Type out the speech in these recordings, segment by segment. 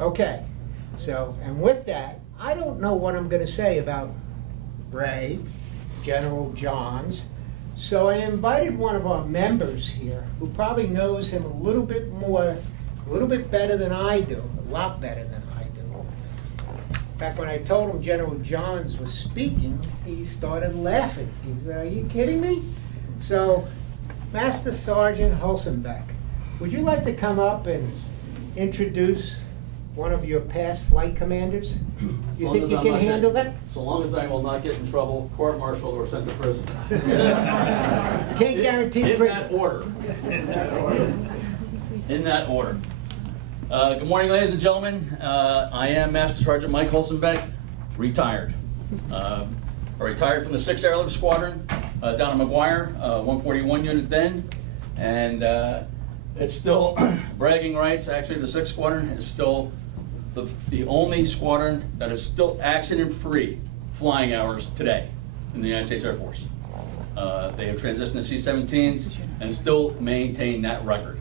Okay, so, and with that, I don't know what I'm going to say about Ray, General Johns, so I invited one of our members here who probably knows him a little bit more, a little bit better than I do, a lot better than I do. In fact, when I told him General Johns was speaking, he started laughing. He said, "Are you kidding me?" So, Master Sergeant Huelsenbeck, would you like to come up and introduce one of your past flight commanders? You think you can handle that? So long as I will not get in trouble, court-martialed, or sent to prison. Can't guarantee prison. In that order. In that order. Good morning, ladies and gentlemen. I am Master Sergeant Mike Huelsenbeck, retired. I retired from the 6th Airlift Squadron down in McGuire, 141 unit then, and it's still bragging rights. Actually, the 6th Squadron is still the only squadron that is still accident-free flying hours today in the United States Air Force. They have transitioned to C-17s and still maintain that record.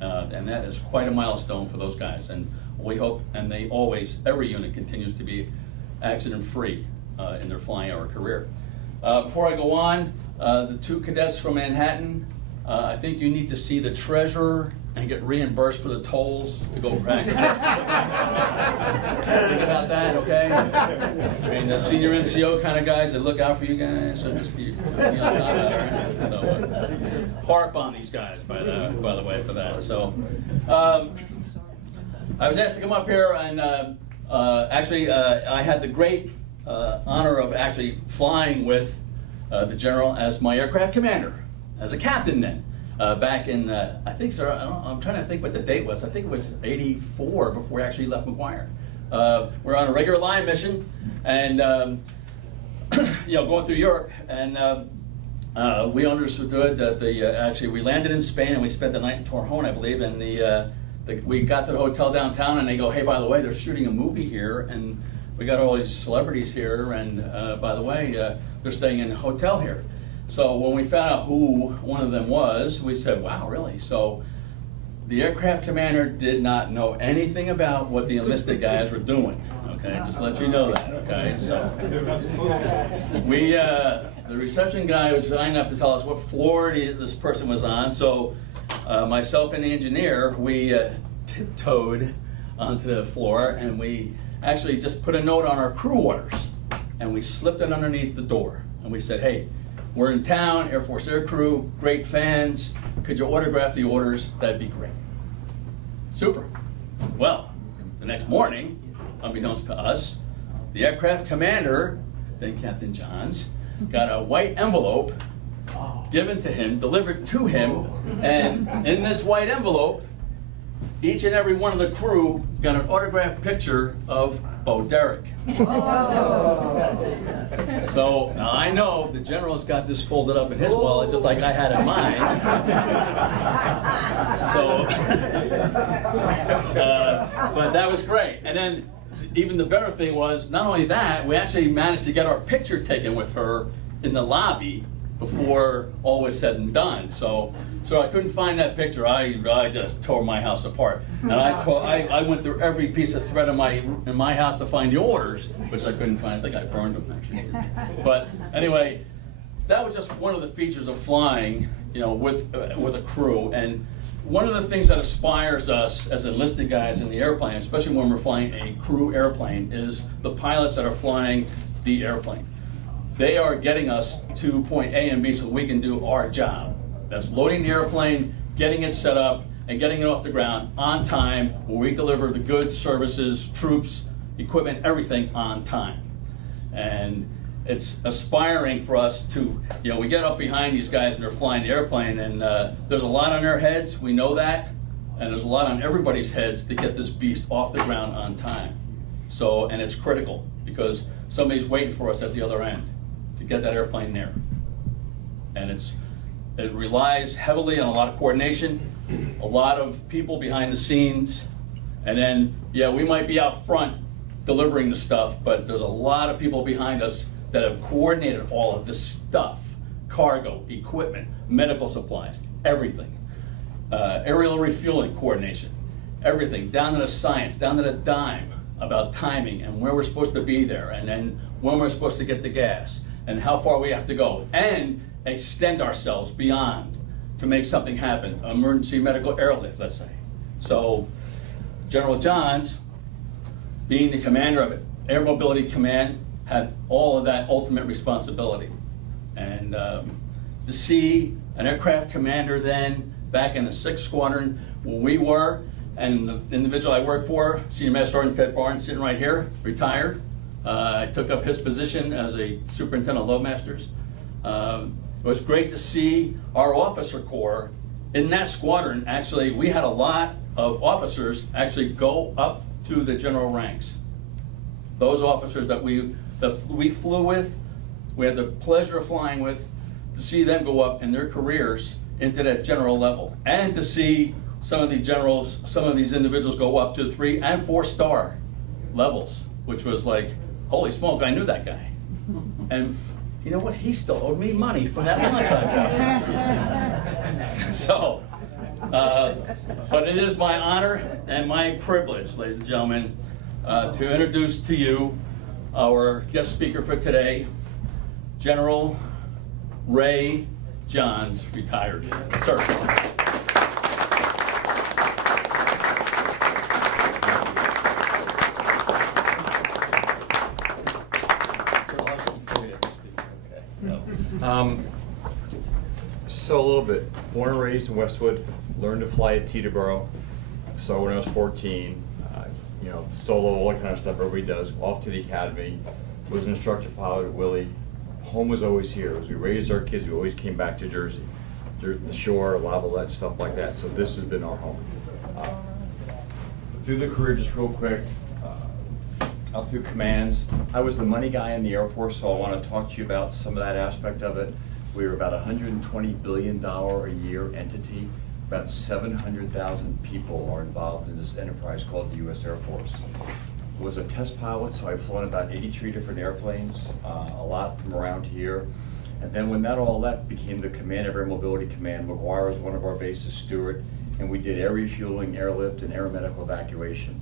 And that is quite a milestone for those guys. And we hope, and they always, every unit continues to be accident-free in their flying hour career. Before I go on, the two cadets from Manhattan, I think you need to see the treasurer and get reimbursed for the tolls to go practice. Think about that, okay? I mean, the senior NCO kind of guys that look out for you guys, so just be on top of that, right? So, harp on these guys, by the way, for that. So, I was asked to come up here, and actually, I had the great honor of actually flying with the general as my aircraft commander, as a captain then. Back in, I think, sir, I'm trying to think what the date was. I think it was '84 before we actually left McGuire. We're on a regular line mission, and you know, going through Europe, and we understood that actually we landed in Spain and we spent the night in Torrejon, I believe, and we got to the hotel downtown, and they go, "Hey, by the way, they're shooting a movie here, and we got all these celebrities here, and by the way, they're staying in a hotel here." So when we found out who one of them was, we said, "Wow, really?" So the aircraft commander did not know anything about what the enlisted guys were doing. Okay, just to let you know that. Okay, so we, the reception guy was kind enough to tell us what floor this person was on. So myself and the engineer, we tiptoed onto the floor, and we actually just put a note on our crew orders, and we slipped it underneath the door, and we said, "Hey, we're in town, Air Force Air Crew, great fans. Could you autograph the orders? That'd be great." Super. Well, the next morning, unbeknownst to us, the aircraft commander, then Captain Johns, got a white envelope given to him, delivered to him, and in this white envelope, each and every one of the crew got an autographed picture of Bo Derek. So now I know the general's got this folded up in his wallet just like I had in mine. So, but that was great. And then even the better thing was, not only that, we actually managed to get our picture taken with her in the lobby before all was said and done. So I couldn't find that picture. I just tore my house apart, and I went through every piece of thread in my house to find the orders, which I couldn't find. I think I burned them actually. But anyway, that was just one of the features of flying, you know, with a crew. And one of the things that inspires us as enlisted guys in the airplane, especially when we're flying a crew airplane, is the pilots that are flying the airplane. They are getting us to point A and B so we can do our job. That's loading the airplane, getting it set up, and getting it off the ground on time, where we deliver the goods, services, troops, equipment, everything on time. And it's aspiring for us to, you know, we get up behind these guys and they're flying the airplane, and there's a lot on their heads, we know that, and there's a lot on everybody's heads to get this beast off the ground on time. So, and it's critical, because somebody's waiting for us at the other end to get that airplane there. And it relies heavily on a lot of coordination, a lot of people behind the scenes, and then, yeah, we might be out front delivering the stuff, but there's a lot of people behind us that have coordinated all of this stuff: cargo, equipment, medical supplies, everything. Aerial refueling coordination. everything, down to the science, down to the dime, about timing and where we're supposed to be there, and then when we're supposed to get the gas, and how far we have to go, and extend ourselves beyond to make something happen, emergency medical airlift, let's say. So General Johns, being the commander of Air Mobility Command, had all of that ultimate responsibility. And to see an aircraft commander then, back in the 6th Squadron, where we were, and the individual I worked for, Senior Master Sergeant Ted Barnes, sitting right here, retired. I took up his position as a superintendent of loadmasters. It was great to see our officer corps in that squadron. Actually, we had a lot of officers actually go up to the general ranks. Those officers that we flew with, we had the pleasure of flying with, to see them go up in their careers into that general level, and to see some of these generals, some of these individuals go up to 3- and 4-star levels, which was like, holy smoke, I knew that guy. And you know what? He still owed me money for that lunch I bought. So, but it is my honor and my privilege, ladies and gentlemen, to introduce to you our guest speaker for today, General Ray Johns, retired. Sir. So a little bit, born and raised in Westwood, learned to fly at Teterboro. So when I was 14, you know, solo, all that kind of stuff everybody does, off to the academy, was an instructor pilot at Willie. Home was always here. As we raised our kids, we always came back to Jersey. The shore, Lavalette, stuff like that. So this has been our home. Through the career, just real quick, up through commands, I was the money guy in the Air Force, so I want to talk to you about some of that aspect of it. We were about a $120 billion a year entity. About 700,000 people are involved in this enterprise called the U.S. Air Force. I was a test pilot, so I've flown about 83 different airplanes, a lot from around here. And then when that all left, became the command of Air Mobility Command. McGuire was one of our bases, Stewart, and we did air refueling, airlift, and air medical evacuation.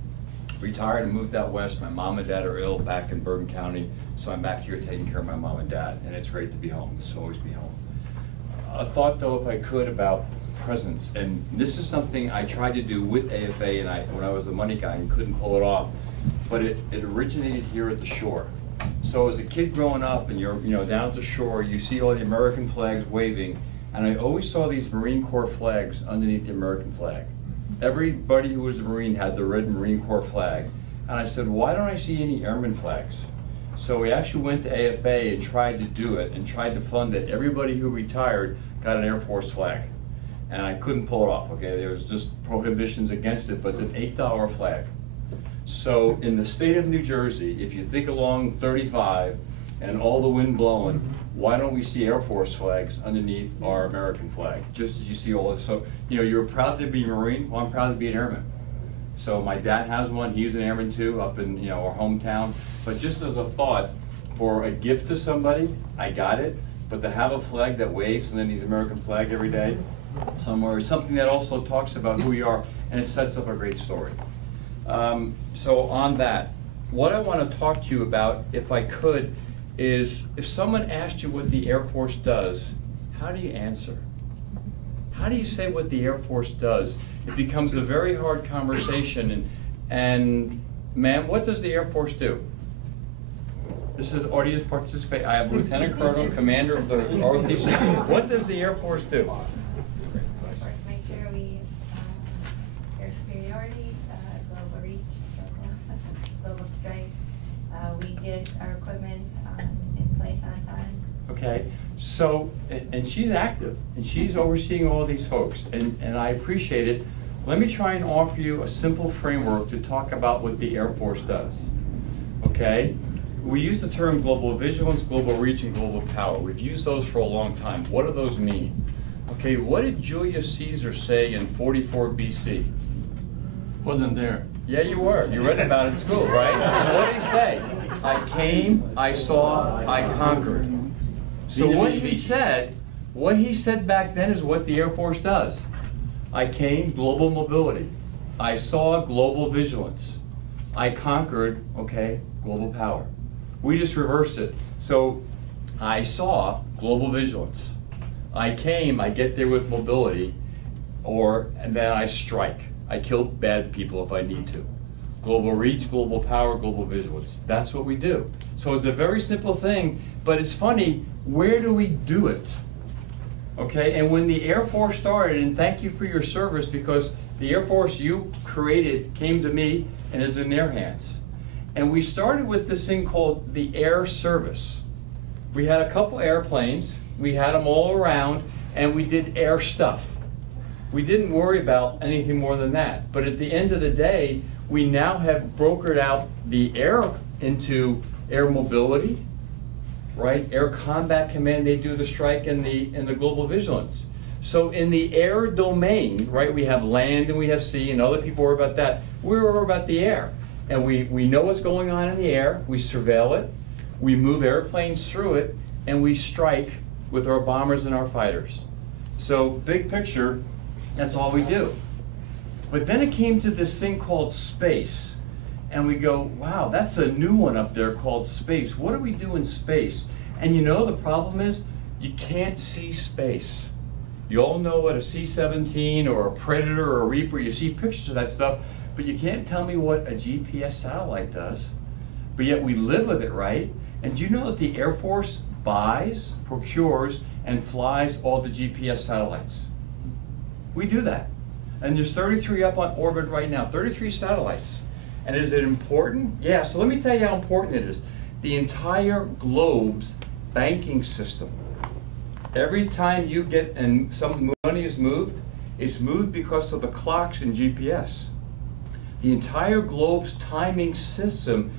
Retired and moved out west. My mom and dad are ill back in Bergen County, so I'm back here taking care of my mom and dad, and it's great to be home. It's always be home. A thought, though, if I could, about presence, and this is something I tried to do with AFA, and when I was the money guy and couldn't pull it off, but it originated here at the shore. So as a kid growing up, and you're down at the shore, you see all the American flags waving, and I always saw these Marine Corps flags underneath the American flag. Everybody who was a Marine had the red Marine Corps flag. And I said, why don't I see any airman flags? So we actually went to AFA and tried to do it and tried to fund it. Everybody who retired got an Air Force flag. And I couldn't pull it off, okay? There was just prohibitions against it, but it's an $8 flag. So in the state of New Jersey, if you think along 35 and all the wind blowing, why don't we see Air Force flags underneath our American flag? Just as you see all this. So, you're proud to be a Marine. Well, I'm proud to be an airman. So my dad has one. He's an airman too, up in our hometown. But just as a thought, for a gift to somebody, I got it. But to have a flag that waves underneath the American flag every day, somewhere, is something that also talks about who you are, and it sets up a great story. So on that, what I want to talk to you about, if I could, is if someone asked you what the Air Force does, how do you answer? How do you say what the Air Force does? It becomes a very hard conversation. And ma'am, what does the Air Force do? This is audience participate. I have Lieutenant Colonel, Commander of the ROTC. What does the Air Force do? Make sure we air superiority, global reach, global strength. We get our equipment in place on time. Okay, so, and she's active, and she's overseeing all these folks, and I appreciate it. Let me try and offer you a simple framework to talk about what the Air Force does, okay? We use the term global vigilance, global reach, and global power. We've used those for a long time. What do those mean? Okay, what did Julius Caesar say in 44 BC? Wasn't there. Yeah, you were. You read about it in school, right? What did he say? I came, I saw, I conquered. So what he said back then is what the Air Force does. I came, global mobility. I saw global vigilance. I conquered, okay, global power. We just reversed it. So I saw global vigilance. I get there with mobility, and then I strike. I kill bad people if I need to. Global reach, global power, global vigilance. That's what we do. So it's a very simple thing, but it's funny, where do we do it? Okay, and when the Air Force started, and thank you for your service, because the Air Force you created came to me and is in their hands. And we started with this thing called the Air Service. We had a couple airplanes, we had them all around, and we did air stuff. We didn't worry about anything more than that. But at the end of the day, we now have brokered out the air into air mobility, right? Air Combat Command, they do the strike and the global vigilance. So in the air domain, right, we have land and we have sea, and other people worry about that. We're worried about the air. And we know what's going on in the air, we surveil it, we move airplanes through it, and we strike with our bombers and our fighters. So big picture, that's all we do. But then it came to this thing called space. And we go, wow, that's a new one up there called space. What do we do in space? And you know, the problem is you can't see space. You all know what a C-17 or a Predator or a Reaper, you see pictures of that stuff, but you can't tell me what a GPS satellite does. But yet we live with it, right? And do you know that the Air Force buys, procures, and flies all the GPS satellites? We do that. And there's 33 up on orbit right now, 33 satellites. And is it important? Yeah, so let me tell you how important it is. The entire globe's banking system. Every time you get and some money is moved, it's moved because of the clocks in GPS. The entire globe's timing system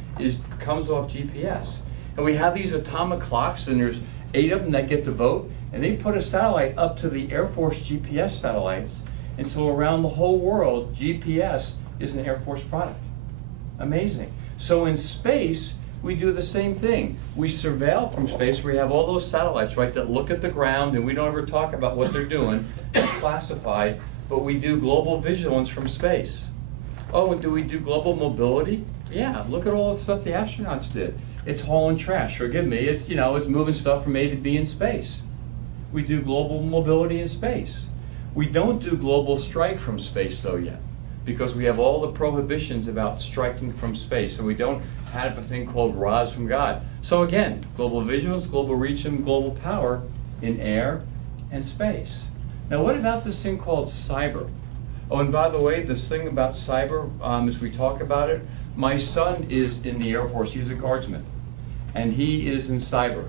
comes off GPS. And we have these atomic clocks, and there's 8 of them that get to vote, and they put a satellite up to the Air Force GPS satellites, and so around the whole world, GPS is an Air Force product. Amazing. So in space, we do the same thing. We surveil from space. We have all those satellites, right, that look at the ground, and we don't ever talk about what they're doing. It's classified, but we do global vigilance from space. Oh, and do we do global mobility? Yeah, look at all the stuff the astronauts did. It's hauling trash, forgive me. It's, you know, it's moving stuff from A to B in space. We do global mobility in space. We don't do global strike from space, though, yet, because we have all the prohibitions about striking from space, and we don't have a thing called rods from God. So again, global vigilance, global reach, and global power in air and space. Now, what about this thing called cyber? Oh, and by the way, this thing about cyber, as we talk about it, my son is in the Air Force. He's a guardsman, and he is in cyber.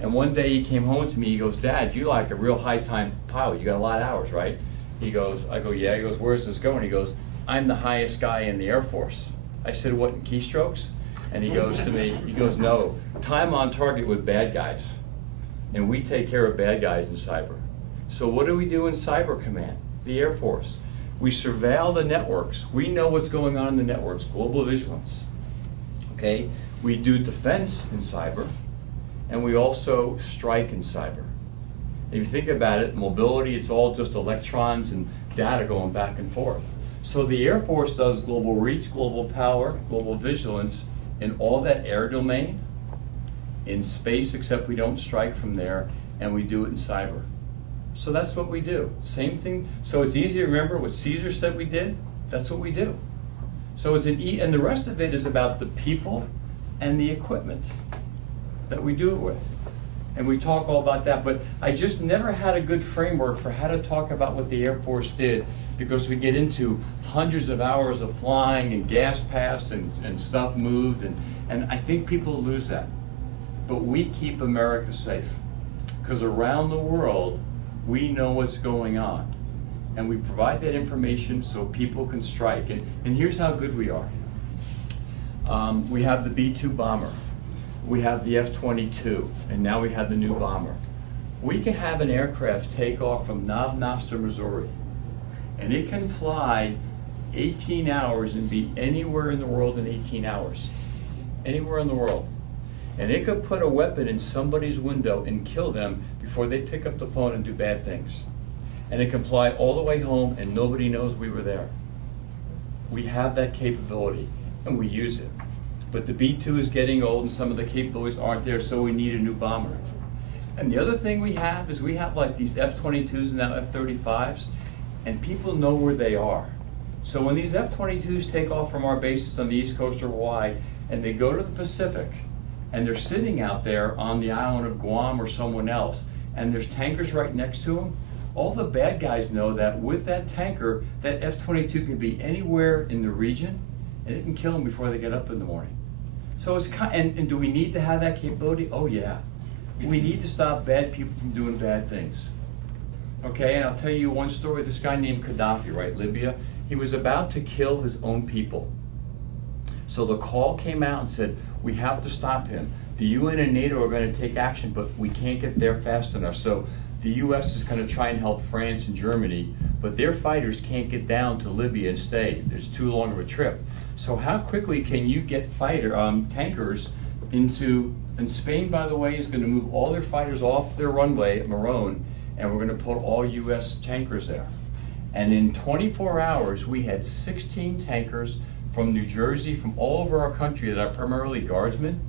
And one day he came home to me, he goes, Dad, you're like a real high-time pilot. You got a lot of hours, right? He goes, I go, yeah. He goes, where's this going? He goes, I'm the highest guy in the Air Force. I said, what, in keystrokes? And he goes to me, he goes, no, time on target with bad guys. And we take care of bad guys in cyber. So what do we do in Cyber Command, the Air Force? We surveil the networks. We know what's going on in the networks, global vigilance. Okay? We do defense in cyber, and we also strike in cyber. If you think about it, mobility, it's all just electrons and data going back and forth. So the Air Force does global reach, global power, global vigilance in all that air domain, in space, except we don't strike from there, and we do it in cyber. So that's what we do. Same thing. So it's easy to remember what Caesar said we did. That's what we do. So it's and the rest of it is about the people and the equipment that we do it with. And we talk all about that. But I just never had a good framework for how to talk about what the Air Force did, because we get into hundreds of hours of flying and gas passed and stuff moved. And I think people lose that. But we keep America safe, because around the world, we know what's going on, and we provide that information so people can strike. And here's how good we are. We have the B-2 bomber. We have the F-22, and now we have the new bomber. We can have an aircraft take off from Knob Noster, Missouri, and it can fly 18 hours and be anywhere in the world in 18 hours. Anywhere in the world. And it could put a weapon in somebody's window and kill them before they pick up the phone and do bad things. And it can fly all the way home and nobody knows we were there. We have that capability, and we use it. But the B-2 is getting old, and some of the capabilities aren't there, so we need a new bomber. And the other thing we have is we have like these F-22s and now F-35s, and people know where they are. So when these F-22s take off from our bases on the East Coast of Hawaii, and they go to the Pacific, and they're sitting out there on the island of Guam or someone else, and there's tankers right next to them, all the bad guys know that with that tanker, that F-22 can be anywhere in the region, and it can kill them before they get up in the morning. So it's and do we need to have that capability? Oh yeah. We need to stop bad people from doing bad things. Okay, and I'll tell you one story. This guy named Gaddafi, right, Libya, he was about to kill his own people. So the call came out and said, we have to stop him. The UN and NATO are going to take action, but we can't get there fast enough. So the US is going to try and help France and Germany, but their fighters can't get down to Libya and stay. There's too long of a trip. So how quickly can you get tankers into, and Spain, by the way, is going to move all their fighters off their runway at Marone, and we're going to put all US tankers there. And in 24 hours, we had 16 tankers from New Jersey, from all over our country that are primarily guardsmen,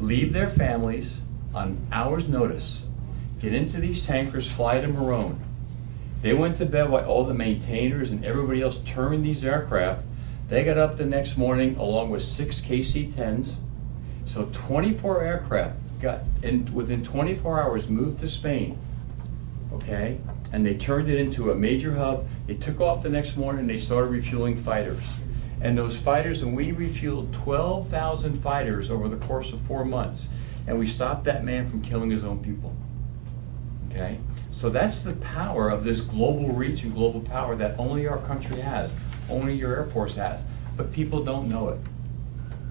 leave their families on hours' notice, get into these tankers, fly to Marone. They went to bed while all the maintainers and everybody else turned these aircraft. They got up the next morning along with 6 KC-10s. So 24 aircraft got, and within 24 hours, moved to Spain, okay? And they turned it into a major hub. They took off the next morning and they started refueling fighters. And those fighters, and we refueled 12,000 fighters over the course of 4 months. And we stopped that man from killing his own people, okay? So that's the power of this global reach and global power that only our country has, only your Air Force has. But people don't know it,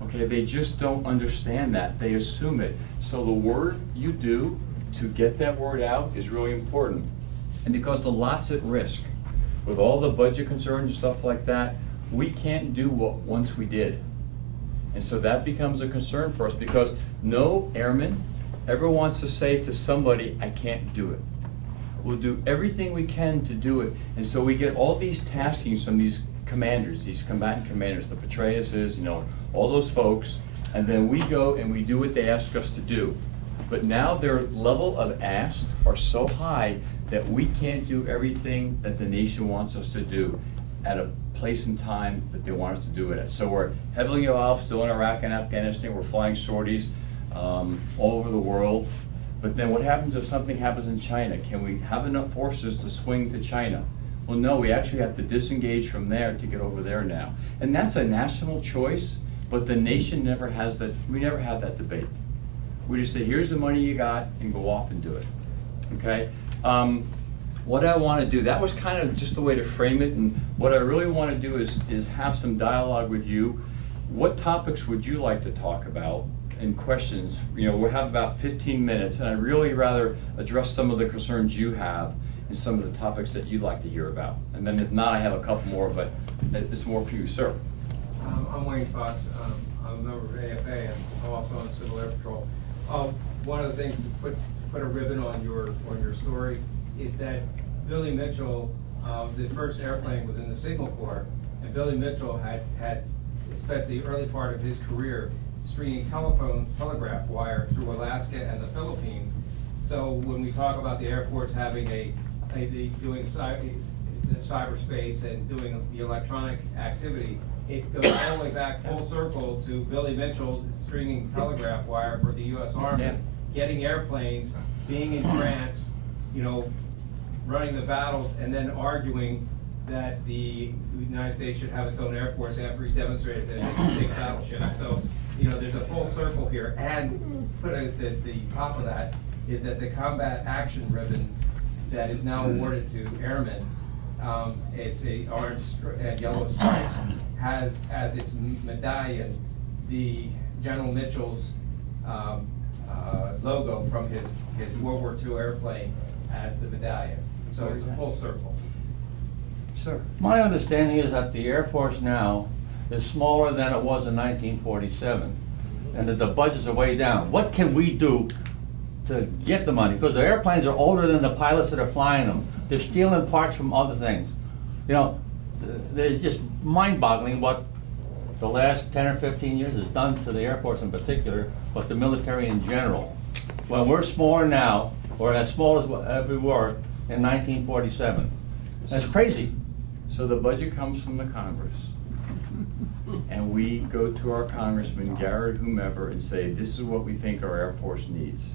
okay? They just don't understand that. They assume it. So the word you do to get that word out is really important. And because the lot's at risk, with all the budget concerns and stuff like that, we can't do what once we did. And so that becomes a concern for us, because no airman ever wants to say to somebody, I can't do it. We'll do everything we can to do it. And so we get all these taskings from these commanders, these combatant commanders, the Petraeuses, you know, all those folks, and then we go and we do what they ask us to do. But now their level of ask are so high that we can't do everything that the nation wants us to do at a place and time that they want us to do it at. So we're heavily involved still in Iraq and Afghanistan. We're flying sorties all over the world. But then what happens if something happens in China? Can we have enough forces to swing to China? Well, no, we actually have to disengage from there to get over there now. And that's a national choice, but the nation never has that. We never had that debate. We just say, here's the money you got, and go off and do it, okay? What I want to do, that was kind of just a way to frame it, and what I really want to do is have some dialogue with you. What topics would you like to talk about, and questions? You know, we'll have about 15 minutes, and I'd really rather address some of the concerns you have and some of the topics that you'd like to hear about. And then if not, I have a couple more, but it's more for you, sir. I'm Wayne Fox. I'm a member of AFA, and I'm also on the Civil Air Patrol. One of the things to put a ribbon on your story is that Billy Mitchell, the first airplane was in the Signal Corps, and Billy Mitchell had spent the early part of his career stringing telegraph wire through Alaska and the Philippines. So when we talk about the Air Force having doing cyberspace and doing the electronic activity, it goes all the way back full circle to Billy Mitchell stringing telegraph wire for the U.S. Army, getting airplanes, being in France, you know, running the battles, and then arguing that the United States should have its own Air Force after he demonstrated that it can sink battleships. So, you know, there's a full circle here. And put at the top of that is that the combat action ribbon that is now awarded to airmen, it's a orange and yellow stripes, has as its medallion the General Mitchell's logo from his World War II airplane as the medallion. So it's a full circle. Sir. My understanding is that the Air Force now is smaller than it was in 1947, and that the budgets are way down. What can we do to get the money? Because the airplanes are older than the pilots that are flying them. They're stealing parts from other things. You know, it's just mind-boggling what the last 10 or 15 years has done to the Air Force in particular, but the military in general. When we're smaller now, or as small as we were in 1947. That's crazy. So the budget comes from the Congress, and we go to our congressman, Garrett, whomever, and say, this is what we think our Air Force needs.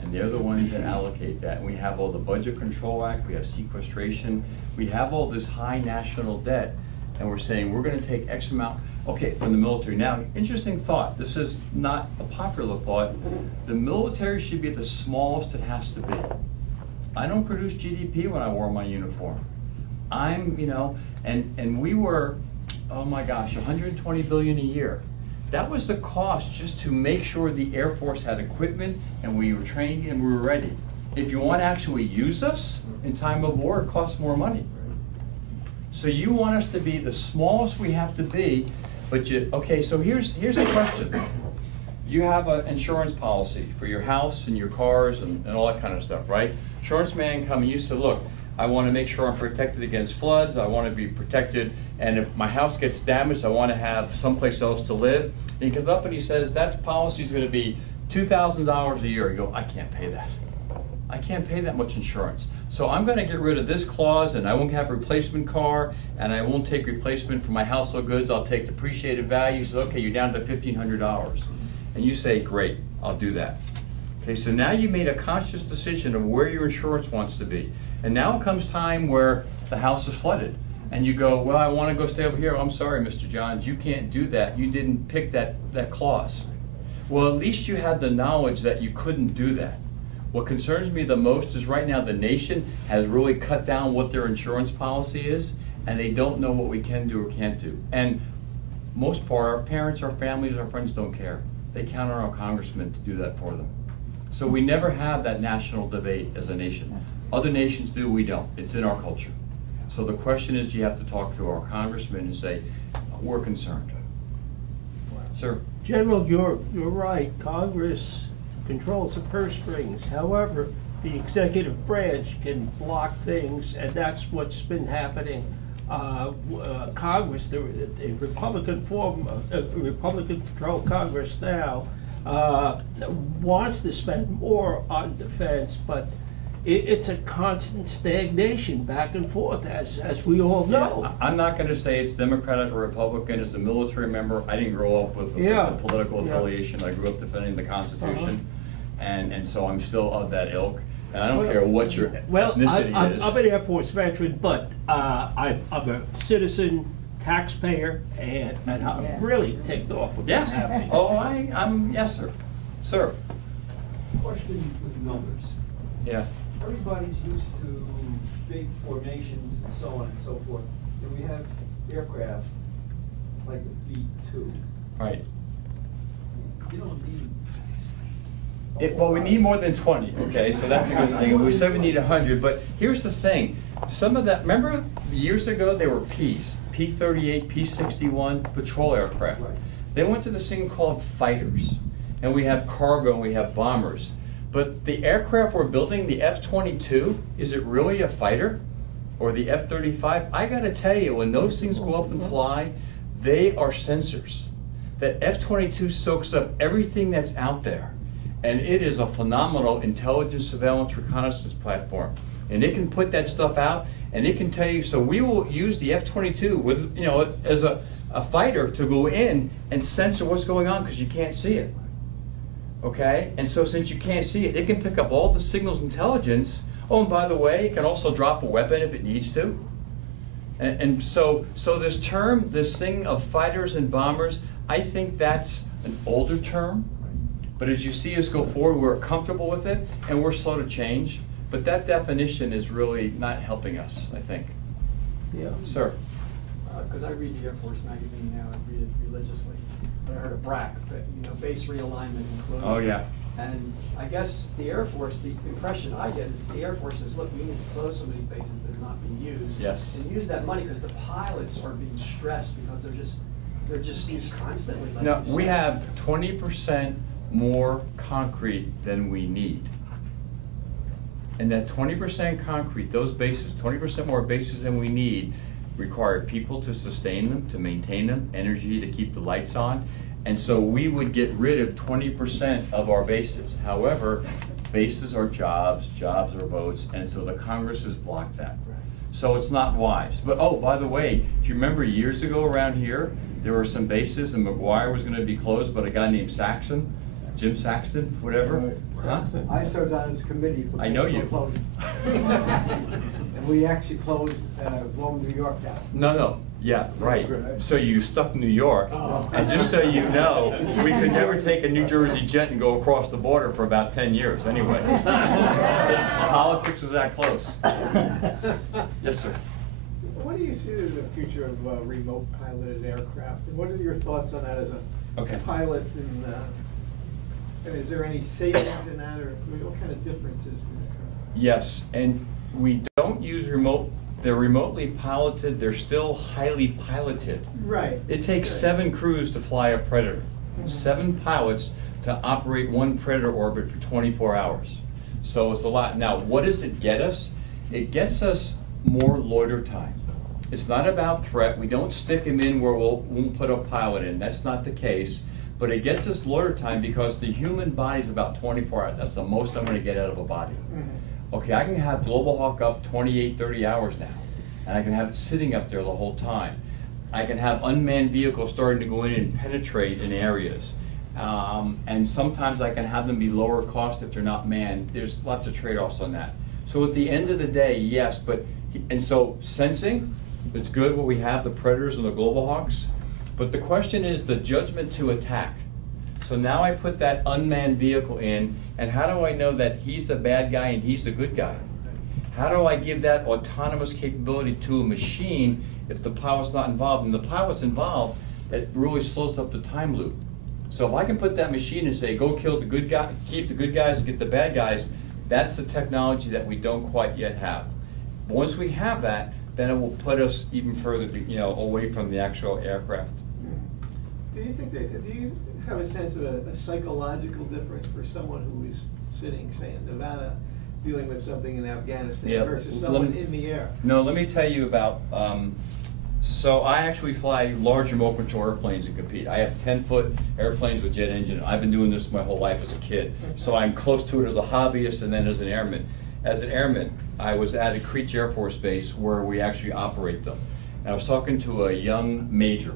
And they're the ones that allocate that. And we have all the Budget Control Act, we have sequestration, we have all this high national debt, and we're saying we're gonna take X amount, okay, from the military. Now, interesting thought, this is not a popular thought. The military should be the smallest it has to be. I don't produce GDP when I wore my uniform. I'm, you know, and we were, oh my gosh, 120 billion a year. That was the cost just to make sure the Air Force had equipment and we were trained and we were ready. If you want to actually use us in time of war, it costs more money. So you want us to be the smallest we have to be, but you, okay, so here's the question. You have an insurance policy for your house and your cars and all that kind of stuff, right? Insurance man come and you said, look, I want to make sure I'm protected against floods, I want to be protected, and if my house gets damaged, I want to have someplace else to live. And he comes up and he says, that policy is going to be $2,000 a year. You go, I can't pay that. I can't pay that much insurance. So I'm going to get rid of this clause, and I won't have a replacement car, and I won't take replacement for my household goods. I'll take depreciated value. So, okay, you're down to $1,500. And you say, great, I'll do that. Okay, so now you made a conscious decision of where your insurance wants to be. And now comes time where the house is flooded. And you go, well, I want to go stay over here. I'm sorry, Mr. Johns, you can't do that. You didn't pick that clause. Well, at least you had the knowledge that you couldn't do that. What concerns me the most is right now the nation has really cut down what their insurance policy is, and they don't know what we can do or can't do. And most part, our parents, our families, our friends don't care. They count on our congressmen to do that for them. So we never have that national debate as a nation. Other nations do, we don't. It's in our culture. So the question is, you have to talk to our congressmen and say, we're concerned. Sir? General, you're right. Congress controls the purse strings. However, the executive branch can block things, and that's what's been happening. Congress, the Republican-controlled Congress now wants to spend more on defense, but it's a constant stagnation back and forth, as we all know. Yeah, I'm not going to say it's Democratic or Republican. As a military member, I didn't grow up with a political affiliation. I grew up defending the Constitution, and so I'm still of that ilk. And I don't care what your ethnicity is. I'm an Air Force veteran, but I'm a citizen, taxpayer, and I'm really ticked off with what's happening. Oh, I'm yes, sir. Sir. Question with numbers. Yeah. Everybody's used to big formations and so on and so forth. And we have aircraft like the B-2. Right. You don't need well, we need more than 20, okay, so that's a good thing. We said we need 100, but here's the thing. Some of that, remember years ago they were Ps, P-38, P-61 patrol aircraft. Right. They went to this thing called fighters, and we have cargo and we have bombers. But the aircraft we're building, the F-22, is it really a fighter? Or the F-35? I gotta tell you, when those things go up and fly, they are sensors. That F-22 soaks up everything that's out there. And it is a phenomenal intelligence, surveillance, reconnaissance platform. And it can put that stuff out, and it can tell you, so we will use the F-22 with, you know, as a fighter to go in and censor what's going on because you can't see it. Okay? And so since you can't see it, it can pick up all the signals intelligence. Oh, and by the way, it can also drop a weapon if it needs to. And so this term, this thing of fighters and bombers, I think that's an older term. But as you see us go forward, we're comfortable with it, and we're slow to change. But that definition is really not helping us, I think. Yeah. Sir? Because I read the Air Force magazine now and read it religiously. But I heard a BRAC, but, you know, base realignment and closure. Oh, yeah. And I guess the Air Force, the impression I get is the Air Force says, look, we need to close some of these bases that are not being used. Yes. And use that money because the pilots are being stressed because they're just used constantly. Like no, we have 20% more concrete than we need. And that 20% concrete, those bases, 20% more bases than we need, required people to sustain them, to maintain them, energy to keep the lights on. And so we would get rid of 20% of our bases. However, bases are jobs, jobs are votes, and so the Congress has blocked that. So it's not wise. But oh, by the way, do you remember years ago around here, there were some bases and McGuire was going to be closed, but a guy named Saxon, Jim Saxton, whatever. Huh? I served on his committee for I know you. closing. And we actually closed Rome, New York down. No, yeah, right. So you stuck New York, and just so you know, we could never take a New Jersey jet and go across the border for about 10 years anyway. Politics was that close. Yes, sir. What do you see as the future of remote piloted aircraft? And what are your thoughts on that as a pilot? And is there any savings in that, or what kind of differences would occur? Yes, and we don't use remote. They're remotely piloted. They're still highly piloted. Right. It takes 7 crews to fly a Predator. 7 pilots to operate one Predator orbit for 24 hours. So it's a lot. Now, what does it get us? It gets us more loiter time. It's not about threat. We don't stick them in where we won't put a pilot in. That's not the case. But it gets us loiter time because the human body is about 24 hours. That's the most I'm going to get out of a body. Okay, I can have Global Hawk up 28, 30 hours now, and I can have it sitting up there the whole time. I can have unmanned vehicles starting to go in and penetrate in areas. And sometimes I can have them be lower cost if they're not manned. There's lots of trade-offs on that. So at the end of the day, yes, and so sensing, it's good what we have, the Predators and the Global Hawks. But the question is the judgment to attack. So now I put that unmanned vehicle in, and how do I know that he's the bad guy and he's the good guy? How do I give that autonomous capability to a machine if the pilot's not involved? And the pilot's involved, that really slows up the time loop. So if I can put that machine and say, go kill the good guy, keep the good guys and get the bad guys, that's the technology that we don't quite yet have. But once we have that, then it will put us even further, away from the actual aircraft. Do you have a sense of a psychological difference for someone who is sitting, say, in Nevada, dealing with something in Afghanistan versus someone in the air? No, let me tell you about, so I actually fly large remote control airplanes and compete. I have 10-foot airplanes with jet engine. I've been doing this my whole life as a kid. So I'm close to it as a hobbyist and then as an airman. As an airman, I was at a Creech Air Force Base where we actually operate them. And I was talking to a young major,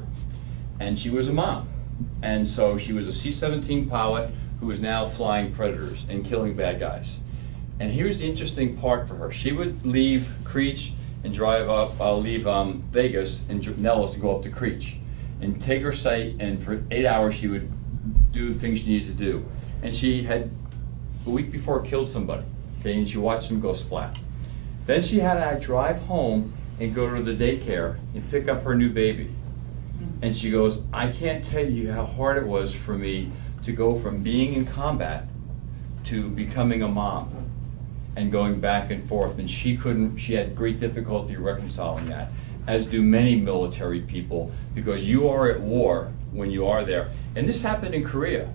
and she was a mom. And so she was a C-17 pilot who is now flying Predators and killing bad guys. And here's the interesting part for her. She would leave Creech and drive up, leave Vegas and Nellis and go up to Creech and take her site, and for 8 hours she would do the things she needed to do. And she had, a week before, killed somebody, okay, and she watched them go splat. Then she had to drive home and go to the daycare and pick up her new baby. And she goes, I can't tell you how hard it was for me to go from being in combat to becoming a mom and going back and forth. And she had great difficulty reconciling that, as do many military people, because you are at war when you are there. And this happened in Korea.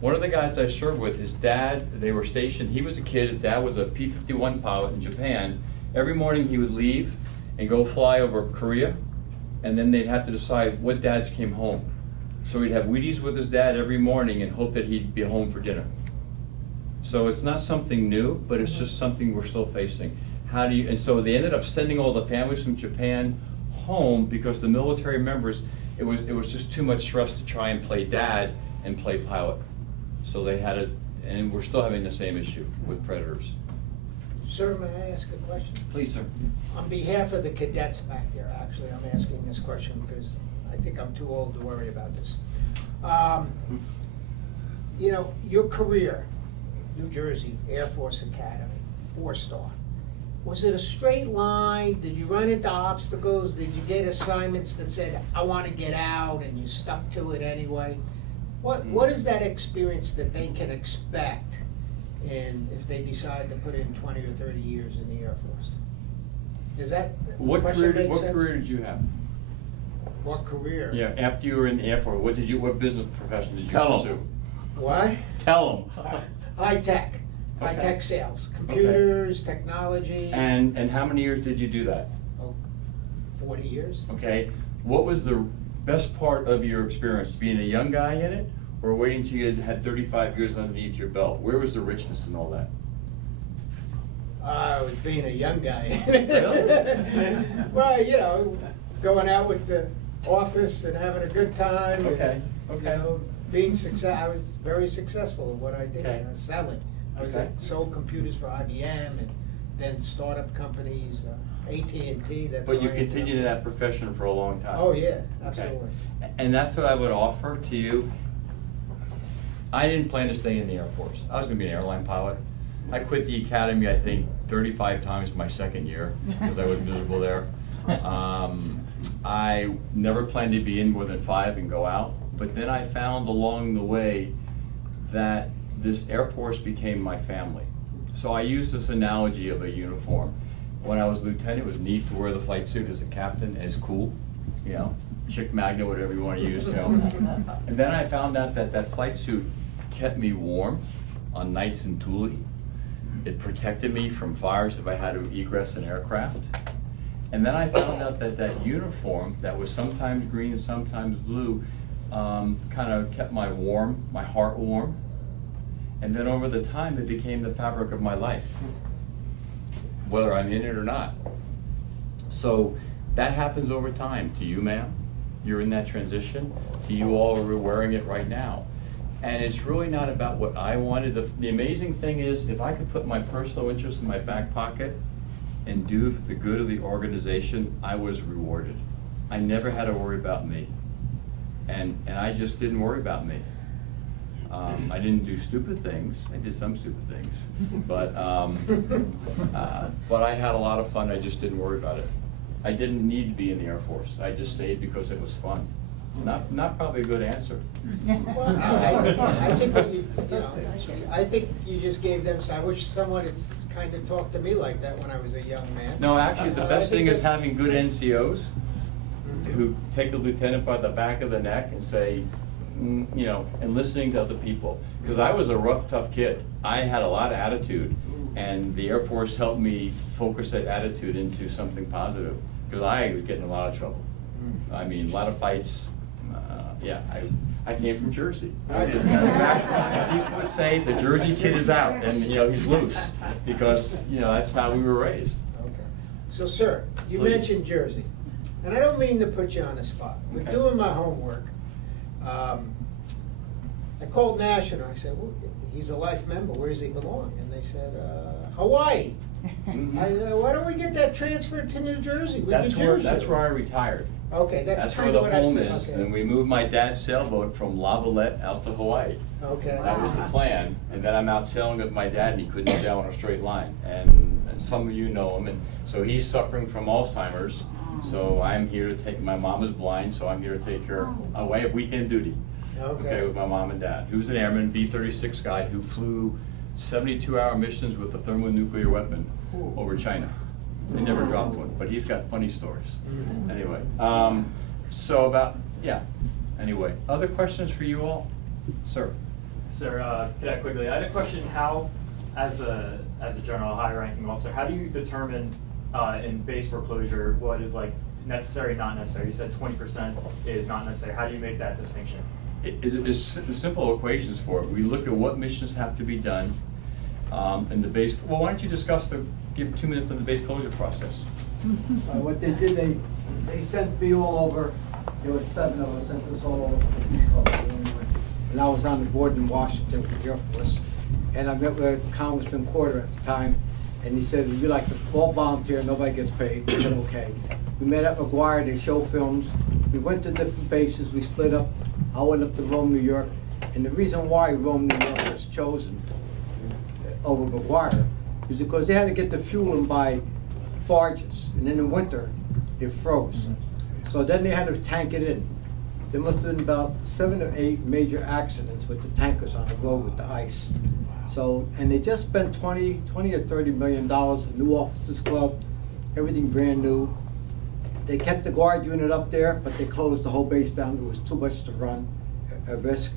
One of the guys I served with, his dad, they were stationed, he was a kid, his dad was a P-51 pilot in Japan. Every morning he would leave and go fly over Korea, and then they'd have to decide what dads came home. So he'd have Wheaties with his dad every morning and hope that he'd be home for dinner. So it's not something new, but it's just something we're still facing. And so they ended up sending all the families from Japan home because the military members, it was just too much stress to try and play dad and play pilot. So they had it, and we're still having the same issue with Predators. Sir, may I ask a question? Please, sir. On behalf of the cadets back there, actually, I'm asking this question because I think I'm too old to worry about this. Your career, New Jersey Air Force Academy, 4-star. Was it a straight line? Did you run into obstacles? Did you get assignments that said, I want to get out, and you stuck to it anyway? What is that experience that they can expect if they decide to put in 20 or 30 years in the Air Force? Does that What career did you have? What career? Yeah, after you were in the Air Force, what business profession did you pursue? What? Tell them. High tech. Okay. High tech sales. Computers, technology. And how many years did you do that? 40 years. Okay, what was the best part of your experience? Being a young guy in it, or waiting till you had 35 years underneath your belt? Where was the richness in all that? I was being a young guy. Really? Well, you know, going out with the office and having a good time. Okay, and, okay. You know, being I was very successful in what I did. Okay. Selling. I was sold computers for IBM and then startup companies, AT&T. That's But you where I ended continued in up. that profession for a long time. Oh yeah, Okay. absolutely. And that's what I would offer to you. I didn't plan to stay in the Air Force. I was going to be an airline pilot. I quit the academy, I think, 35 times my second year because I was miserable there. I never planned to be in more than 5 and go out. But then I found along the way that this Air Force became my family. So I use this analogy of a uniform. When I was lieutenant, it was neat to wear the flight suit. As a captain, it's cool, you know, chick magnet, whatever you want to use. You know. And then I found out that that flight suit kept me warm on nights in Thule. It protected me from fires if I had to egress an aircraft. And then I found out that that uniform, that was sometimes green, sometimes blue, kind of kept my heart warm. And then over the time, it became the fabric of my life, whether I'm in it or not. So that happens over time. To you, ma'am, you're in that transition. To you all, we're wearing it right now. And it's really not about what I wanted. The amazing thing is, if I could put my personal interest in my back pocket and do the good of the organization, I was rewarded. I never had to worry about me. And I just didn't worry about me. I didn't do stupid things. I did some stupid things, but I had a lot of fun. I just didn't worry about it. I didn't need to be in the Air Force. I just stayed because it was fun. Not probably a good answer. Well, I think when I think you just gave them. I wish someone had kind of talked to me like that when I was a young man. No, actually, the best thing is having good NCOs who take the lieutenant by the back of the neck and say, you know, and listening to other people. Because I was a rough, tough kid. I had a lot of attitude, and the Air Force helped me focus that attitude into something positive. Because I was getting in a lot of trouble. I mean, a lot of fights. Yeah, I came from Jersey. In fact, people would say the Jersey kid is out, and you know he's loose, because you know that's how we were raised. Okay. So, sir, you Please. mentioned Jersey, and I don't mean to put you on the spot, but Okay. doing my homework, I called National. I said, well, he's a life member. Where does he belong? And they said, Hawaii. Mm-hmm. I why don't we get that transferred to New Jersey? That's where I retired. Okay, that's where kind the of what I home feel. is, Okay. and we moved my dad's sailboat from Lavallette out to Hawaii. Okay. That was the plan, and then I'm out sailing with my dad, and he couldn't sail in a straight line. And some of you know him, and so he's suffering from Alzheimer's. So I'm here to take. My mom is blind, so I'm here to take her away of weekend duty. Okay. With my mom and dad. Who's an airman, B-36 guy who flew 72-hour missions with a thermonuclear weapon over China. They never dropped one, but he's got funny stories. Mm-hmm. Anyway, so anyway, other questions for you all? Sir. Sir, could I quickly, I had a question. How, as a general, high-ranking officer, how do you determine in base foreclosure what is like necessary, not necessary? You said 20% is not necessary. How do you make that distinction? It's simple equations for it. We look at what missions have to be done in the base. Well, why don't you give 2 minutes on the base closure process? What they did, they sent me all over. There was 7 of us, sent us all over the East Coast. And I was on the board in Washington with the Air Force. And I met with Congressman Porter at the time, and he said, "We like to all volunteer, nobody gets paid." We said, okay. We met at McGuire, they show films. We went to different bases, we split up. I went up to Rome, New York. And the reason why Rome, New York was chosen over McGuire is because they had to get the fuel in by barges. And in the winter, it froze. So then they had to tank it in. There must have been about 7 or 8 major accidents with the tankers on the road with the ice. So, and they just spent $20 or $30 million, a new officers club, everything brand new. They kept the guard unit up there, but they closed the whole base down. It was too much to run, a risk.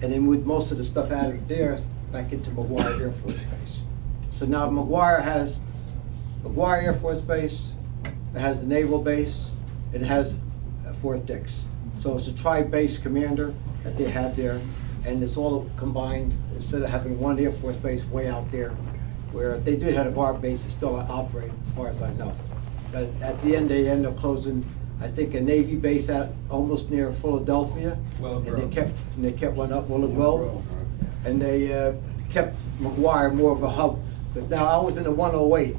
And they moved most of the stuff out of there back into McGuire Air Force Base. So now McGuire has McGuire Air Force Base, it has the Naval Base, and it has Fort Dix. So it's a tri-base commander that they have there, and it's all combined instead of having one Air Force base way out there, where they did have a bar base that still operate, as far as I know. But at the end, they ended up closing, I think, a Navy base at almost near Philadelphia, and they kept one up Willow Grove, and they kept McGuire more of a hub. But now I was in the 108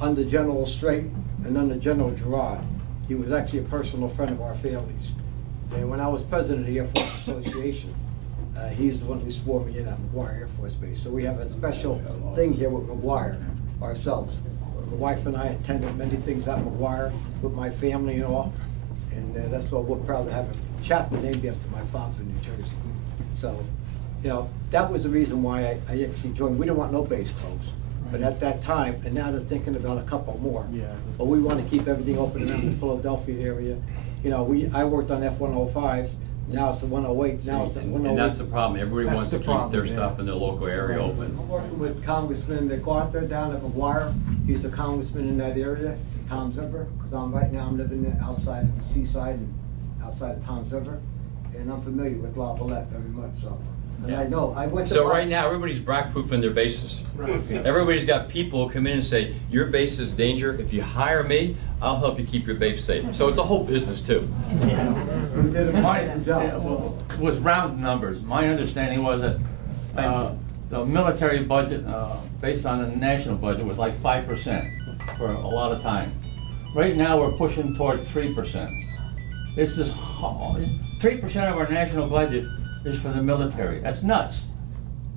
under General Strait and under General Gerard. He was actually a personal friend of our families. And when I was president of the Air Force Association, he's the one who swore me in at McGuire Air Force Base. So we have a special thing here with McGuire ourselves. My wife and I attended many things at McGuire with my family and all. And that's why we're proud to have a chapel named after my father in New Jersey. So, you know, that was the reason why I actually joined. We didn't want no base closed. But at that time, and now they're thinking about a couple more. Yeah, but we want to keep everything open around the Philadelphia area. You know, I worked on F-105s. Now it's the 108. Now it's the 108. And that's the problem. Everybody wants to keep their stuff in their local area open. I'm working with Congressman MacArthur down at McGuire. He's the congressman in that area, Tom's River. Because right now I'm living outside of the seaside and outside of Tom's River, and I'm familiar with La Valette very much. So. And I know, I went to so right now, everybody's brack-proofing their bases. Right. Everybody's got people come in and say, your base is danger. If you hire me, I'll help you keep your base safe. So it's a whole business, too. It was round numbers. My understanding was that the military budget, based on the national budget, was like 5% for a lot of time. Right now, we're pushing toward 3%. It's just 3% of our national budget is for the military. That's nuts.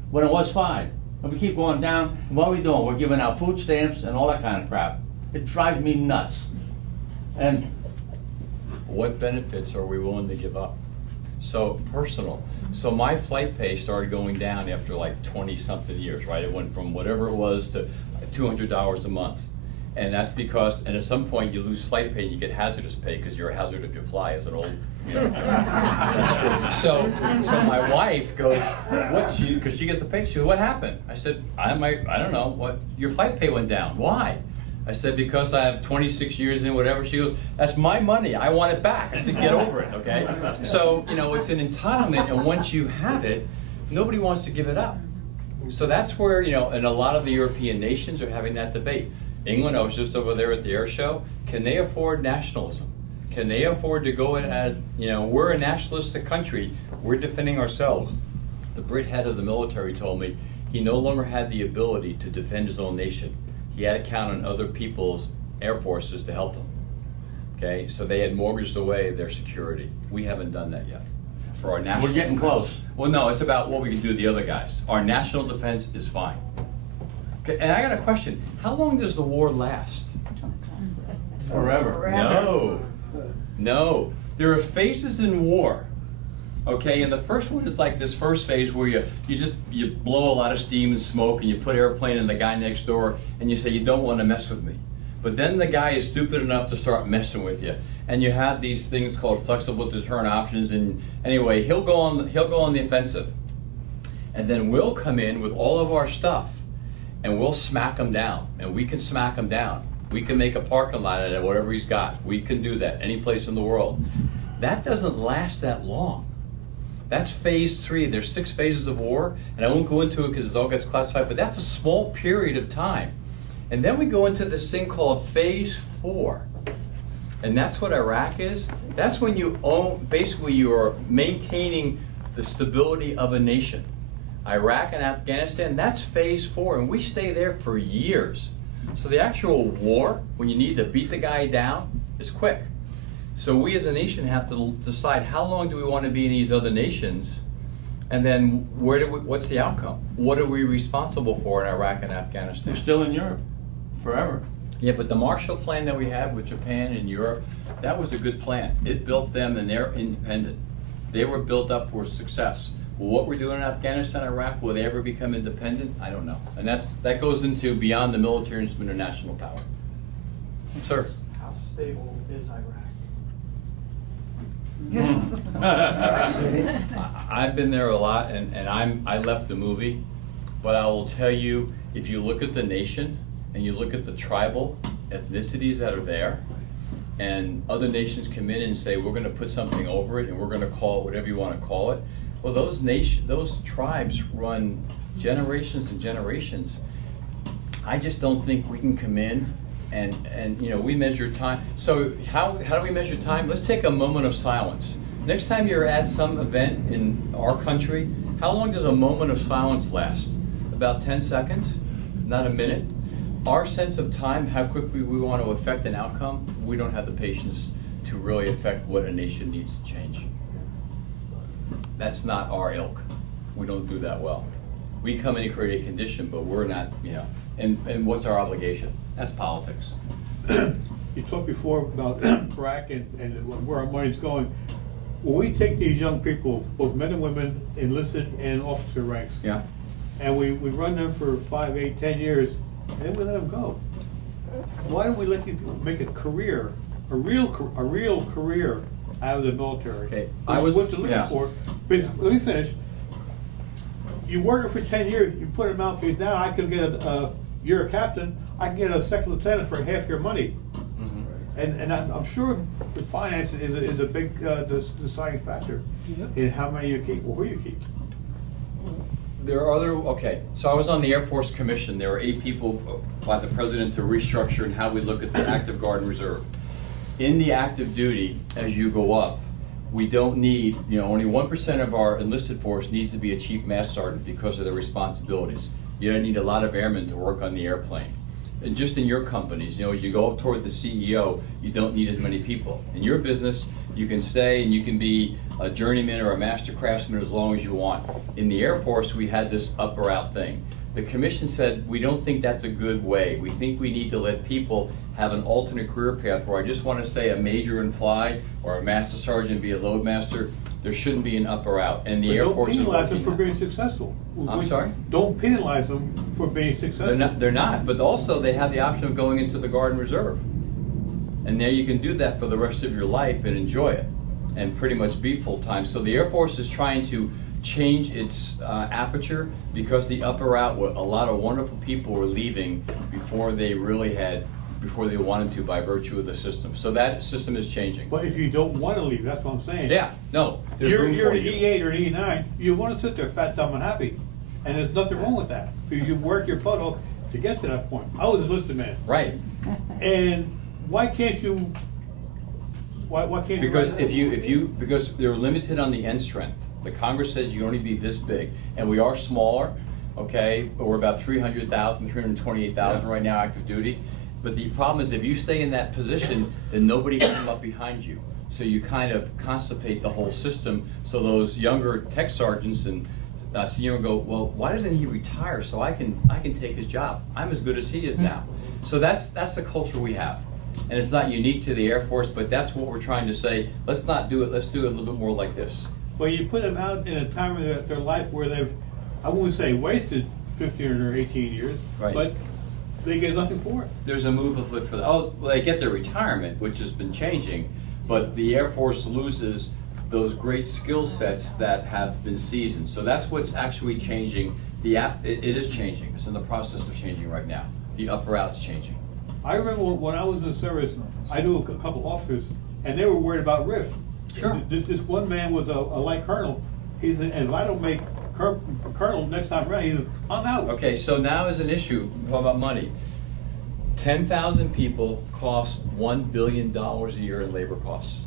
When it was 5. And we keep going down, and what are we doing? We're giving out food stamps and all that kind of crap. It drives me nuts. And what benefits are we willing to give up? So personal. So my flight pay started going down after like 20-something years, right? It went from whatever it was to $200 a month. And that's because, and at some point you lose flight pay and you get hazardous pay because you're a hazard if you fly as an old, you know. That's true. So my wife goes, what's you, because she gets the pay, she goes, what happened? I said, I don't know, what, your flight pay went down. Why? I said, because I have 26 years in whatever. She goes, that's my money, I want it back. I said, get over it, okay? So, you know, it's an entitlement, and once you have it, nobody wants to give it up. So that's where, you know, and a lot of the European nations are having that debate. England, I was just over there at the air show. Can they afford nationalism? Can they afford to go in as, you know, we're a nationalistic country. We're defending ourselves. The Brit head of the military told me he no longer had the ability to defend his own nation. He had to count on other people's air forces to help him. Okay, so they had mortgaged away their security. We haven't done that yet. For our national We're getting defense. close. Well, no, it's about what we can do to the other guys. Our national defense is fine. Okay, and I got a question. How long does the war last? Forever. No. There are phases in war. Okay, and the first one is like this first phase where you blow a lot of steam and smoke and you put airplane in the guy next door and you say you don't want to mess with me. But then the guy is stupid enough to start messing with you. And you have these things called flexible deterrent options, and anyway, he'll go on the offensive. And then we'll come in with all of our stuff and we'll smack him down, and we can smack him down. We can make a parking lot out of whatever he's got. We can do that any place in the world. That doesn't last that long. That's phase 3. There's 6 phases of war, and I won't go into it because it all gets classified, but that's a small period of time. And then we go into this thing called phase 4. And that's what Iraq is. That's when you own, basically you are maintaining the stability of a nation. Iraq and Afghanistan, that's phase 4, and we stay there for years. So the actual war, when you need to beat the guy down, is quick. So we as a nation have to decide how long do we want to be in these other nations, and then what's the outcome? What are we responsible for in Iraq and Afghanistan? We're still in Europe, forever. Yeah, but the Marshall Plan that we have with Japan and Europe, that was a good plan. It built them, and they're independent. They were built up for success. What we're doing in Afghanistan, Iraq, will they ever become independent? I don't know. And that goes into beyond the military instrument of national power. Sir? How stable is Iraq? I've been there a lot, and I left the movie. But I will tell you, if you look at the nation, and you look at the tribal ethnicities that are there, and other nations come in and say, we're going to put something over it and we're going to call it whatever you want to call it. Well, those tribes run generations and generations. I just don't think we can come in and you know, we measure time. So how do we measure time? Let's take a moment of silence. Next time you're at some event in our country, how long does a moment of silence last? About 10 seconds, not a minute. Our sense of time, how quickly we want to affect an outcome, we don't have the patience to really affect what a nation needs to change. That's not our ilk. We don't do that well. We come in and create a condition, but we're not, you know, and what's our obligation? That's politics. You talked before about BRAC and where our money's going. When we take these young people, both men and women, enlisted and officer ranks, yeah, and we run them for 5, 8, 10 years, and then we let them go. Why don't we let you make a career, a real career out of the military? Okay, What you're looking for. But let me finish. You work it for 10 years, you put them out, because now I can get you're a captain, I can get a second lieutenant for half your money. And I'm sure the finance is a big deciding factor in how many you keep or who you keep. There are other, okay, so I was on the Air Force Commission. There were 8 people by the President to restructure and how we look at the active guard and reserve. In the active duty, as you go up, we don't need, you know, only 1% of our enlisted force needs to be a Chief Master Sergeant because of their responsibilities. You don't need a lot of airmen to work on the airplane. And just in your companies, you know, as you go up toward the CEO, you don't need as many people. In your business, you can stay and you can be a journeyman or a master craftsman as long as you want. In the Air Force, we had this up or out thing. The commission said, we don't think that's a good way. We think we need to let people have an alternate career path where I just want to stay a major and fly, or a master sergeant and be a load master. There shouldn't be an up or out. And the Air Force is don't penalize them for being successful. I'm sorry? Don't penalize them for being successful. They're not, but also they have the option of going into the Guard and Reserve. And there you can do that for the rest of your life and enjoy it and pretty much be full-time. So the Air Force is trying to change its aperture because the up or out, a lot of wonderful people were leaving before they wanted to by virtue of the system. So that system is changing. But if you don't want to leave, that's what I'm saying. Yeah, no. You're an E8 or an E9, you want to sit there fat, dumb, and happy. And there's nothing wrong with that. Because you work your butt off to get to that point. I was an enlisted man. Right. And why can't you, why can't because you? Because they're limited on the end strength. The Congress says you can only be this big. And we are smaller, okay? We're about 300,000, 328,000 right now active duty. But the problem is if you stay in that position, then nobody can come up behind you. So you kind of constipate the whole system. So those younger tech sergeants and senior go, well, why doesn't he retire so I can take his job? I'm as good as he is now. So that's the culture we have. And it's not unique to the Air Force, but that's what we're trying to say. Let's not do it. Let's do it a little bit more like this. Well, you put them out in a time of their life where they've, I wouldn't say wasted 15 or 18 years, right, but they get nothing for it. There's a move afoot for that. Oh, well, they get their retirement, which has been changing, but the Air Force loses those great skill sets that have been seasoned. So that's what's actually changing. It is changing. It's in the process of changing right now. The up or out's changing. I remember when I was in the service, I knew a couple officers, and they were worried about RIF. Sure. This one man was a light colonel. He said, and if I don't make colonel next time around, he says, I'm out. Okay, so now is an issue about money. 10,000 people cost $1 billion a year in labor costs.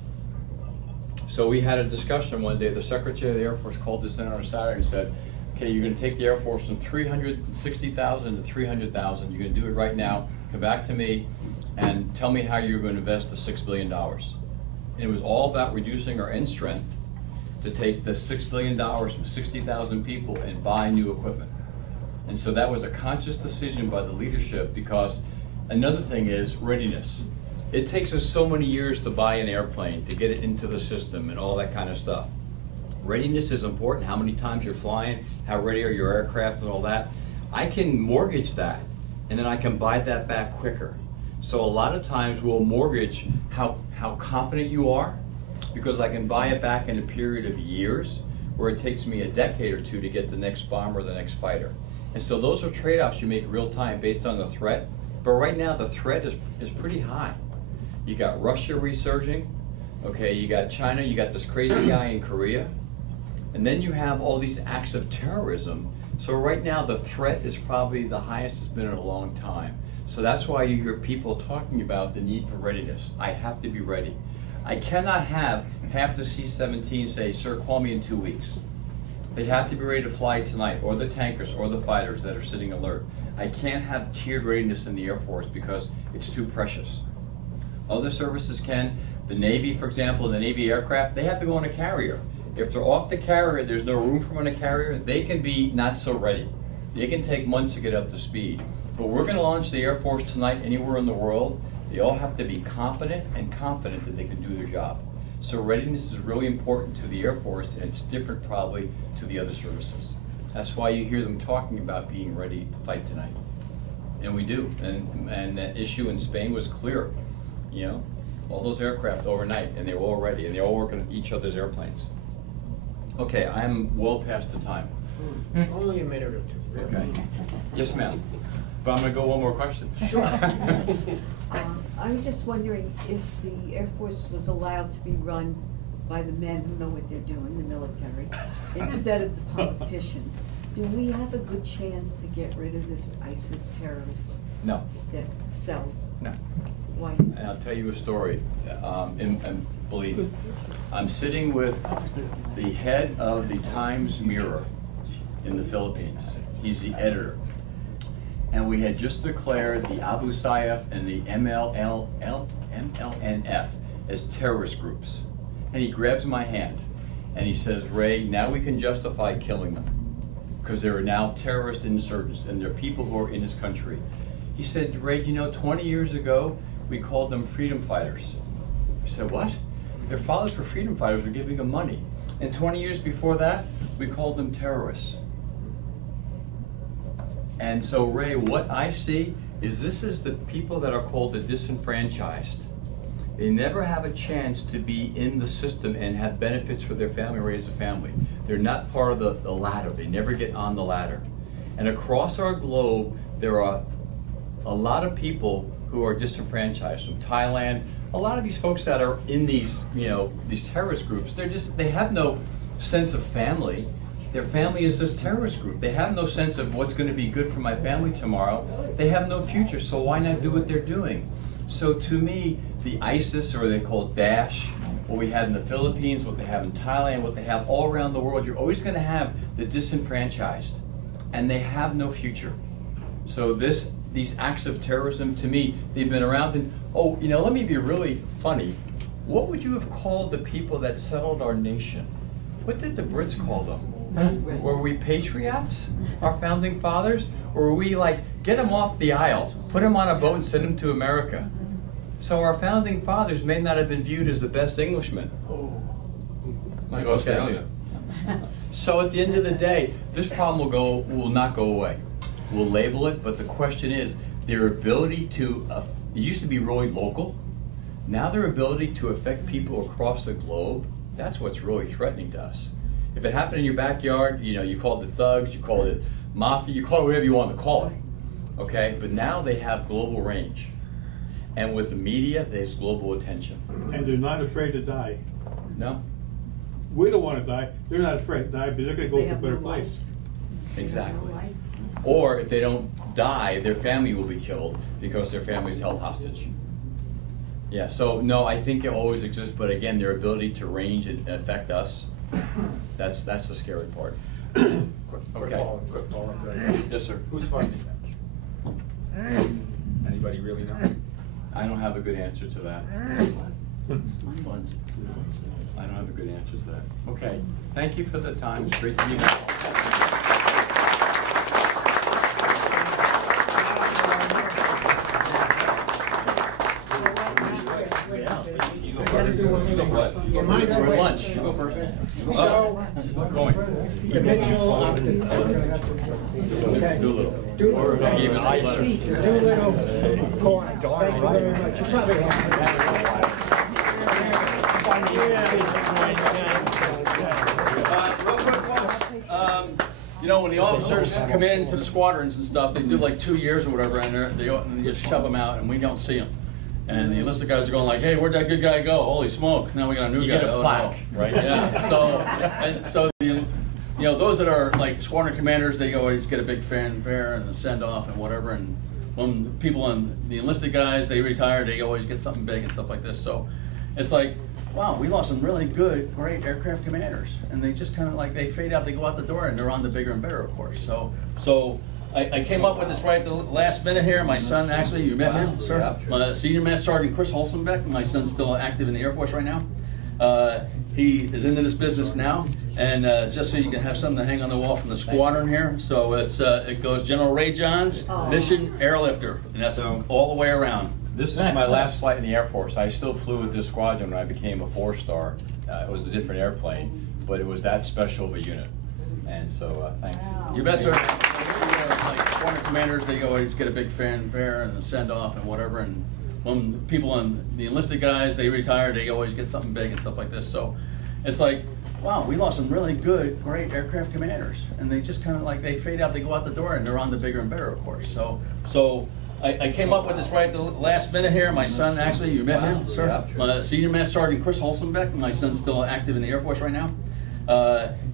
So we had a discussion one day. The Secretary of the Air Force called us in on a Saturday and said, okay, you're going to take the Air Force from 360,000 to 300,000. You're going to do it right now. Come back to me and tell me how you're going to invest the $6 billion. And it was all about reducing our end strength to take the $6 billion from 60,000 people and buy new equipment. And so that was a conscious decision by the leadership, because another thing is readiness. It takes us so many years to buy an airplane, to get it into the system and all that kind of stuff. Readiness is important. How many times you're flying, how ready are your aircraft and all that. I can mortgage that, and then I can buy that back quicker. So a lot of times we'll mortgage how competent you are, because I can buy it back in a period of years, where it takes me a decade or two to get the next bomber or the next fighter. And so those are trade-offs you make real time based on the threat. But right now the threat is pretty high. You got Russia resurging. Okay, you got China. You got this crazy guy in Korea. And then you have all these acts of terrorism. So right now the threat is probably the highest it's been in a long time. So that's why you hear people talking about the need for readiness. I have to be ready. I cannot have half the C-17 say, sir, call me in 2 weeks. They have to be ready to fly tonight, or the tankers, or the fighters that are sitting alert. I can't have tiered readiness in the Air Force because it's too precious. Other services can. The Navy, for example, the Navy aircraft, they have to go on a carrier. If they're off the carrier, there's no room for them on a carrier, they can be not so ready. They can take months to get up to speed. But we're going to launch the Air Force tonight anywhere in the world. They all have to be competent and confident that they can do their job. So readiness is really important to the Air Force, and it's different probably to the other services. That's why you hear them talking about being ready to fight tonight. And we do. And that issue in Spain was clear. You know, all those aircraft overnight, and they were all ready, and they're all working on each other's airplanes. Okay, I'm well past the time. Only a minute or two. Really. Okay. Yes, ma'am. But I'm going to go one more question. Sure. I was just wondering if the Air Force was allowed to be run by the men who know what they're doing, the military, instead of the politicians. Do we have a good chance to get rid of this ISIS terrorist cells? No. Why? And I'll tell you a story, and believe it. I'm sitting with the head of the Times Mirror in the Philippines. He's the editor. And we had just declared the Abu Sayyaf and the MLNF as terrorist groups. And he grabs my hand and he says, Ray, now we can justify killing them because there are now terrorist insurgents and they're people who are in this country. He said, Ray, do you know 20 years ago we called them freedom fighters? I said, what? Their fathers were freedom fighters, we're giving them money. And 20 years before that, we called them terrorists. And so, Ray, what I see is this is the people that are called the disenfranchised. They never have a chance to be in the system and have benefits for their family, raise a family. They're not part of the ladder. They never get on the ladder. And across our globe, there are a lot of people who are disenfranchised. From Thailand, a lot of these folks that are in these, these terrorist groups, they have no sense of family. Their family is this terrorist group. They have no sense of what's going to be good for my family tomorrow. They have no future, so why not do what they're doing? So to me, the ISIS, or they call it Daesh, what we have in the Philippines, what they have in Thailand, what they have all around the world, you're always going to have the disenfranchised, and they have no future. So these acts of terrorism, to me, they've been around, and let me be really funny. What would you have called the people that settled our nation? What did the Brits call them? Were we patriots, our founding fathers? Or were we like, get them off the aisle, put them on a boat and send them to America? So our founding fathers may not have been viewed as the best Englishmen. Like Australia. So at the end of the day, this problem will not go away. We'll label it, but the question is, their ability to, it used to be really local. Now their ability to affect people across the globe, that's what's really threatening to us. If it happened in your backyard, you call it the thugs, you call it mafia, you call it whatever you want to call it, okay? But now they have global range. And with the media, there's global attention. And they're not afraid to die. No. We don't want to die. They're not afraid to die, but they're going to go to a better place. Exactly. Or if they don't die, their family will be killed because their family is held hostage. Yeah, so no, I think it always exists, but again, their ability to range and affect us, that's the scary part. Quick follow-up to that. Yes, sir. Who's funding that? Anybody really know? I don't have a good answer to that. I don't have a good answer to that. Okay, thank you for the time. It's great to be back. We're lunch. You go first. So, the Mitchell opted. Okay. Doolittle corner. Thank you very much. You probably have. Real quick, folks. When the officers come into the squadrons and stuff, they do like 2 years or whatever, and they just shove them out, and we don't see them. And the enlisted guys are going like, hey, where'd that good guy go? Holy smoke, now we got a new You guy. get a Oh, plaque, no. right? Yeah, so those that are like squadron commanders, they always get a big fanfare and a send-off and whatever, and when people and the enlisted guys, they retire, they always get something big and stuff like this. So it's like, wow, we lost some really good, great aircraft commanders, and they just kind of like, they fade out, they go out the door, and they're on the bigger and better, of course. So I came up with this right at the last minute here. My son, actually, you met him, sir? Yeah, sure. Senior Master Sergeant Chris Huelsenbeck. My son's still active in the Air Force right now. He is into this business now, and just so you can have something to hang on the wall from the squadron here. So it goes General Ray Johns, Mission Airlifter, and that's all the way around. This is my last flight in the Air Force. I still flew with this squadron when I became a 4-star. It was a different airplane, but it was that special of a unit. And so, thanks. You bet, sir. Like squadron commanders, they always get a big fanfare and a send-off and whatever, and when people and the enlisted guys, they retire, they always get something big and stuff like this. So it's like, wow, we lost some really good, great aircraft commanders, and they just kind of like, they fade out, they go out the door, and they're on the bigger and better, of course. So I came up with this right at the last minute here. My son, actually, you met him, sir? Yeah, Senior Master Sergeant Chris Huelsenbeck. My son's still active in the Air Force right now.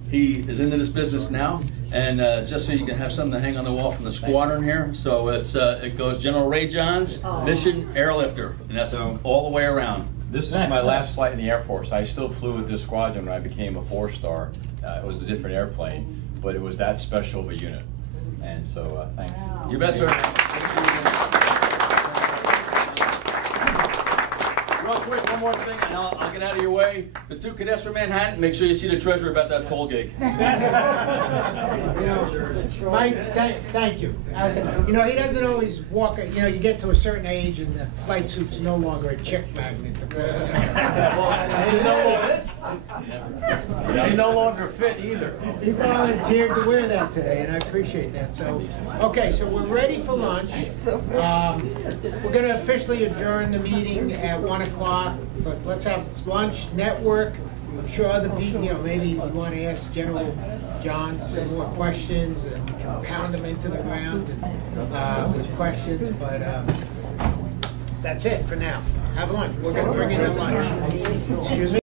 He is into this business now, and just so you can have something to hang on the wall from the squadron here. So it goes General Ray Johns, Mission Airlifter, and that's all the way around. This is my last flight in the Air Force. I still flew with this squadron when I became a 4-star. It was a different airplane, but it was that special of a unit. And so, thanks. You bet, sir. Real quick, one more thing, and I'll get out of your way. The 2 cadets from Manhattan, make sure you see the treasurer about that toll gig. Mike, thank you. I said, he doesn't always walk, you get to a certain age and the flight suit's no longer a chick magnet. They no longer fit either. He volunteered to wear that today, and I appreciate that. So, okay, so we're ready for lunch. We're going to officially adjourn the meeting at 1 o'clock, but let's have lunch, network. I'm sure other people, maybe you want to ask General John some more questions, and we can pound them into the ground with questions, but that's it for now. Have lunch. We're going to bring in the lunch. Excuse me?